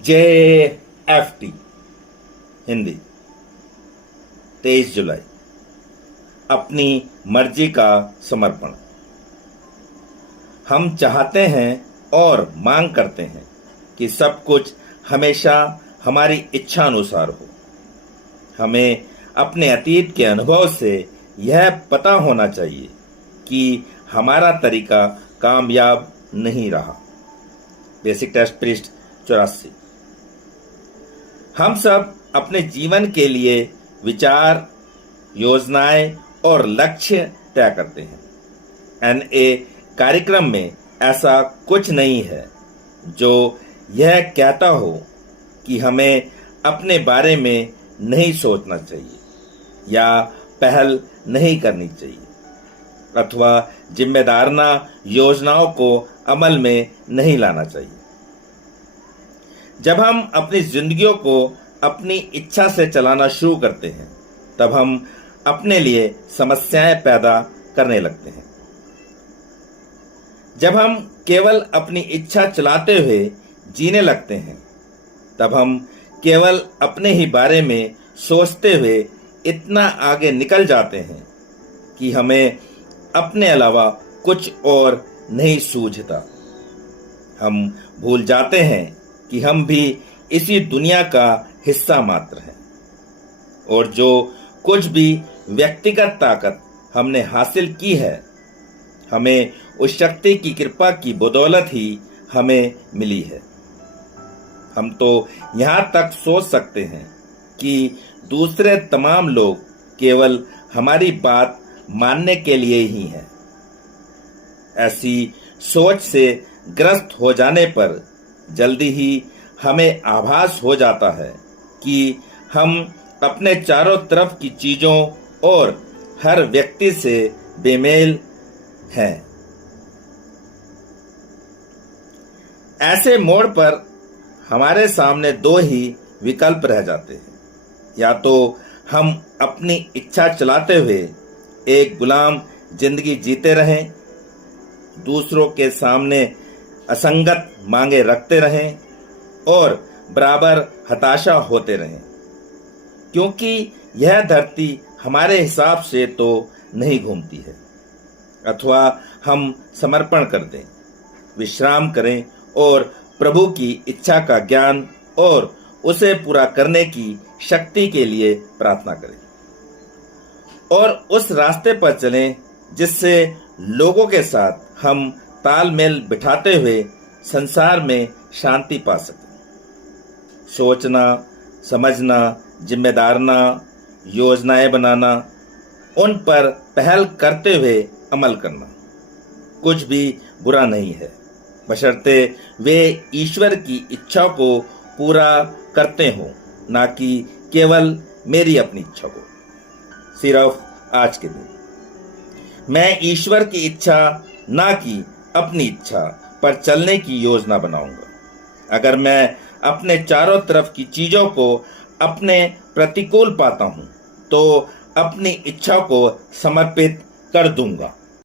JFT Hindi 23 जुलाई। अपनी मर्जी का समर्पण। हम चाहते हैं और मांग करते हैं कि सब कुछ हमेशा हमारी इच्छा अनुसार हो। हमें अपने अतीत के अनुभव से यह पता होना चाहिए कि हमारा तरीका कामयाब नहीं रहा। बेसिक टेस्ट पृष्ठ 84। हम सब अपने जीवन के लिए विचार, योजनाएं और लक्ष्य तय करते हैं। NA कार्यक्रम में ऐसा कुछ नहीं है जो यह कहता हो कि हमें अपने बारे में नहीं सोचना चाहिए या पहल नहीं करनी चाहिए अथवा जिम्मेदाराना योजनाओं को अमल में नहीं लाना चाहिए। जब हम अपनी जिंदगियों को अपनी इच्छा से चलाना शुरू करते हैं तब हम अपने लिए समस्याएं पैदा करने लगते हैं। जब हम केवल अपनी इच्छा चलाते हुए जीने लगते हैं तब हम केवल अपने ही बारे में सोचते हुए इतना आगे निकल जाते हैं कि हमें अपने अलावा कुछ और नहीं सूझता। हम भूल जाते हैं कि हम भी इसी दुनिया का हिस्सा मात्र हैं और जो कुछ भी व्यक्तिगत ताकत हमने हासिल की है हमें उस शक्ति की कृपा की बदौलत ही हमें मिली है। हम तो यहाँ तक सोच सकते हैं कि दूसरे तमाम लोग केवल हमारी बात मानने के लिए ही हैं। ऐसी सोच से ग्रस्त हो जाने पर जल्दी ही हमें आभास हो जाता है कि हम अपने चारों तरफ की चीजों और हर व्यक्ति से बेमेल हैं। ऐसे मोड़ पर हमारे सामने दो ही विकल्प रह जाते हैं। या तो हम अपनी इच्छा चलाते हुए एक गुलाम जिंदगी जीते रहें, दूसरों के सामने असंगत मांगे रखते रहें और बराबर हताशा होते रहें, क्योंकि यह धरती हमारे हिसाब से तो नहीं घूमती है। अथवा हम समर्पण कर दें, विश्राम करें और प्रभु की इच्छा का ज्ञान और उसे पूरा करने की शक्ति के लिए प्रार्थना करें और उस रास्ते पर चलें जिससे लोगों के साथ हम तालमेल बिठाते हुए संसार में शांति पा सकें। सोचना, समझना, जिम्मेदाराना योजनाएं बनाना, उन पर पहल करते हुए अमल करना कुछ भी बुरा नहीं है, बशर्ते वे ईश्वर की इच्छा को पूरा करते हों, ना कि केवल मेरी अपनी इच्छा को। सिर्फ आज के दिन मैं ईश्वर की इच्छा ना कि अपनी इच्छा पर चलने की योजना बनाऊंगा। अगर मैं अपने चारों तरफ की चीजों को अपने प्रतिकूल पाता हूं तो अपनी इच्छा को समर्पित कर दूंगा।